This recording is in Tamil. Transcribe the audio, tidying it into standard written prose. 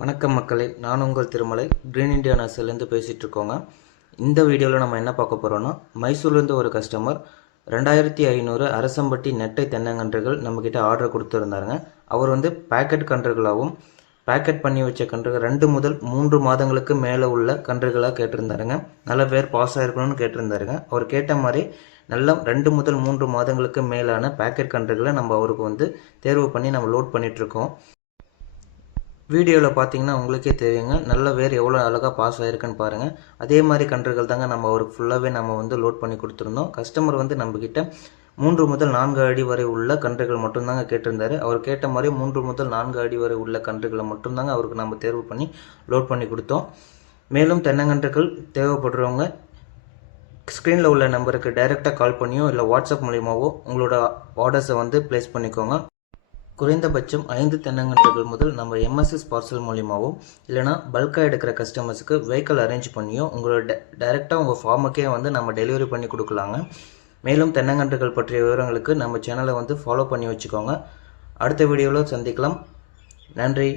வணக்கம் மக்களே, நான் உங்கள் திருமலை கிரீன் இண்டியா நர்சரிலேருந்து பேசிகிட்டு இருக்கோங்க. இந்த வீடியோவில் நம்ம என்ன பார்க்க போகிறோன்னா, மைசூர்லேருந்து ஒரு கஸ்டமர் 2500 அரசம்பட்டி நெட்டை தென்னங்கன்றுகள் நம்மக்கிட்ட ஆர்டர் கொடுத்துருந்தாருங்க. அவர் பேக்கெட் கன்றுகளாகவும் பேக்கெட் பண்ணி வச்ச கன்றுகள் 2 முதல் 3 மாதங்களுக்கு மேலே உள்ள கன்றுகளாக கேட்டிருந்தாருங்க. நல்ல பேர் பாஸ் ஆகிருக்கணும்னு கேட்டிருந்தாருங்க. அவர் கேட்ட மாதிரி நல்ல 2 முதல் 3 மாதங்களுக்கு மேலான பேக்கெட் கன்றுகளை நம்ம அவருக்கு தேர்வு பண்ணி நம்ம லோட் பண்ணிகிட்ருக்கோம். வீடியோவில் பார்த்தீங்கன்னா உங்களுக்கே தெரியுங்க, நல்ல வேர் எவ்வளோ அழகாக பாஸ் ஆகிருக்குன்னு பாருங்கள். அதே மாதிரி கன்றுகள் தாங்க நம்ம அவருக்கு ஃபுல்லாகவே நம்ம லோட் பண்ணி கொடுத்துருந்தோம். கஸ்டமர் நம்மக்கிட்ட 3 முதல் 4 அடி வரை உள்ள கன்றுகள் மட்டும்தாங்க கேட்டிருந்தாரு. அவர் கேட்ட மாதிரி 3 முதல் 4 அடி வரை உள்ள கன்றுகளை மட்டும்தாங்க அவருக்கு நம்ம தேர்வு பண்ணி லோட் பண்ணி கொடுத்தோம். மேலும் தென்னங்கன்றுகள் தேவைப்படுறவங்க ஸ்க்ரீனில் உள்ள நம்பருக்கு டைரெக்டாக கால் பண்ணியோ இல்லை வாட்ஸ்அப் மூலியமாகவோ உங்களோட ஆர்டர்ஸை ப்ளேஸ் பண்ணிக்கோங்க. குறைந்தபட்சம் 5 தென்னங்கன்றுகள் முதல் நம்ம எம்எஸ்எஸ் பார்சல் மூலியமாகவும் இல்லைனா பல்காக எடுக்கிற கஸ்டமர்ஸுக்கு வெஹிக்கிள் அரேஞ்ச் பண்ணியோ உங்களோட டைரெக்டாக உங்கள் ஃபார்முக்கே நம்ம டெலிவரி பண்ணி கொடுக்கலாங்க. மேலும் தென்னங்கன்றுகள் பற்றிய விவரங்களுக்கு நம்ம சேனலை ஃபாலோ பண்ணி வச்சுக்கோங்க. அடுத்த வீடியோவில் சந்திக்கலாம். நன்றி.